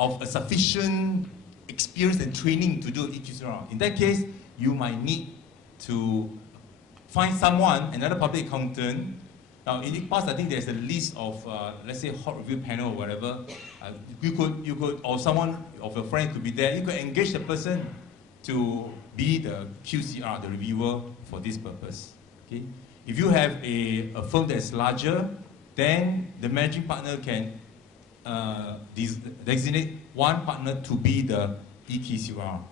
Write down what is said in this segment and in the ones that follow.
of a sufficient experience and training to do EQCR. In that case, you might need to find someone, another public accountant. Now, in ICPAS, I think there's a list of, let's say, hot review panel or whatever. You could, or someone of your friend could be there. You could engage the person to be the QCR, the reviewer, for this purpose. Okay? If you have a firm that's larger, then the managing partner can designate one partner to be the EQCR.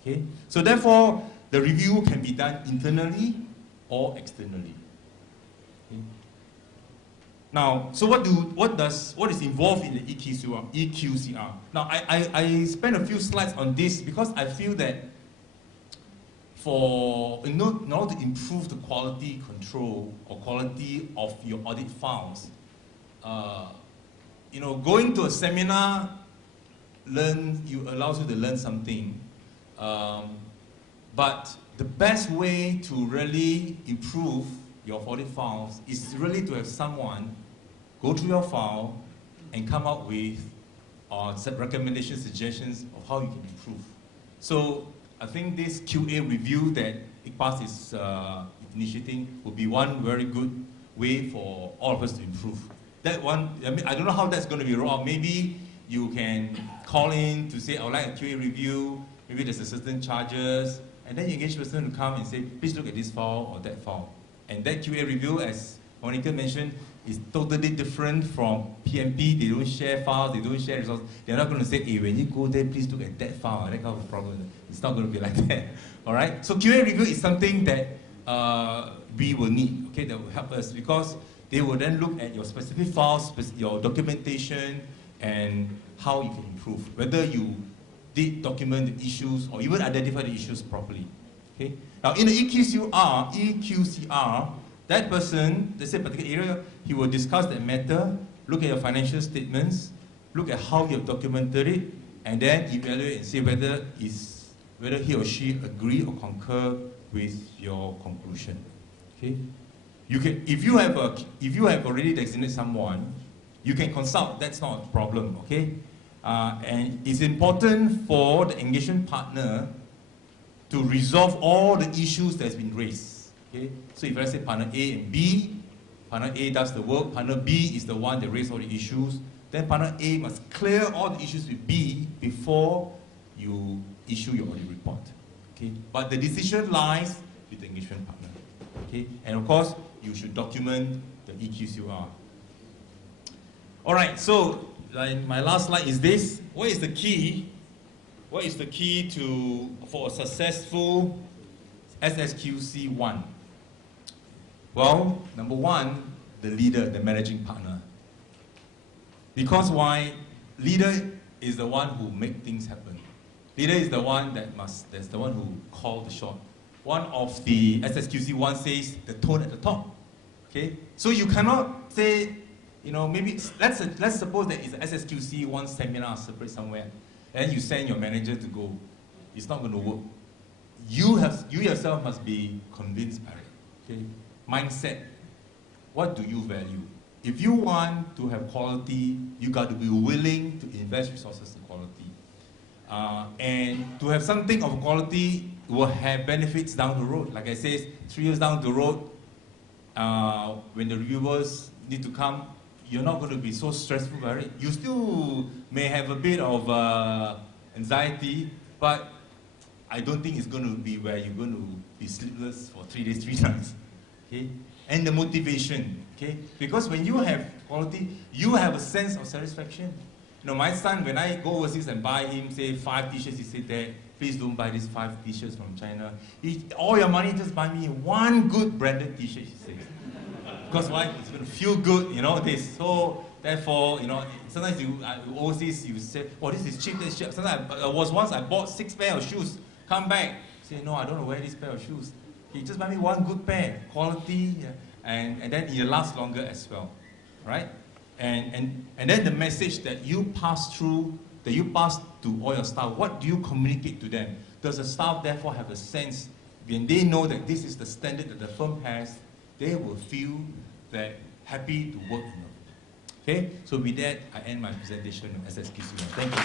Okay? So therefore, the review can be done internally or externally. Okay? Now, so what is involved in the EQCR? Now, I spent a few slides on this because I feel that in order to improve the quality control or quality of your audit files, going to a seminar allows you to learn something, but the best way to really improve your audit files is really to have someone go through your file and come up with recommendations, suggestions of how you can improve. So I think this QA review that ICPAS is initiating will be one very good way for all of us to improve. That one, I don't know how that's going to be rolled out. Maybe you can call in to say, I would like a QA review, maybe there's a certain charges, and then you engage the person to come and say, please look at this file or that file. And that QA review, as Monica mentioned, is totally different from PMP. They don't share files, they don't share resources. They're not going to say, hey, when you go there, please look at that file, that kind of problem. It's not going to be like that. All right? So QA review is something that we will need, okay, that will help us, because they will then look at your specific files, your documentation, and how you can improve. Whether you did document the issues or even identify the issues properly. Okay? Now, in the EQCR, that person, let's say a particular area, he will discuss that matter, look at your financial statements, look at how you have documented it, and then evaluate and see whether he or she agree or concur with your conclusion. Okay? If you have already designated someone, you can consult. That's not a problem. Okay? And it's important for the engagement partner to resolve all the issues that's been raised. Okay? So if I say partner A and B, partner A does the work, partner B is the one that raised all the issues, then partner A must clear all the issues with B before you issue your audit report. Okay? But the decision lies with the engagement partner. Okay? And of course, you should document the EQCR. All right, so my last slide is this. What is the key? What is the key for a successful SSQC1? Well, number one, the leader, the managing partner. Because why? Leader is the one who makes things happen. Leader is the one that's the one who calls the shot. One of the SSQC1 says the tone at the top. Okay? So you cannot say, maybe let's suppose that it's an SSQC1 seminar separate somewhere, and you send your manager to go. It's not going to work. You yourself must be convinced by it. Okay? Mindset. What do you value? If you want to have quality, you got to be willing to invest resources in quality. And to have something of quality will have benefits down the road. Like I said, 3 years down the road, when the reviewers need to come, you're not going to be so stressful about it. You still may have a bit of anxiety, but I don't think it's going to be where you're going to be sleepless for 3 days, 3 nights. Okay? And the motivation, okay? Because when you have quality, you have a sense of satisfaction. My son, when I go overseas and buy him, say, 5 t-shirts, he said, Dad, please don't buy these 5 t-shirts from China. All your money, just buy me one good branded t-shirt, he says. Because why? It's going to feel good, this. So, therefore, sometimes overseas, you say, oh, this is cheap, this is cheap. Sometimes I bought 6 pairs of shoes, come back, say, no, I don't want to wear this pair of shoes. He just buy me one good pair, quality, and then it lasts longer as well, right? And then the message that you pass through, that you pass to all your staff, what do you communicate to them? Does the staff therefore have a sense, when they know that this is the standard that the firm has, they will feel that happy to work in it. Okay? So with that, I end my presentation of SSQC1. Thank you.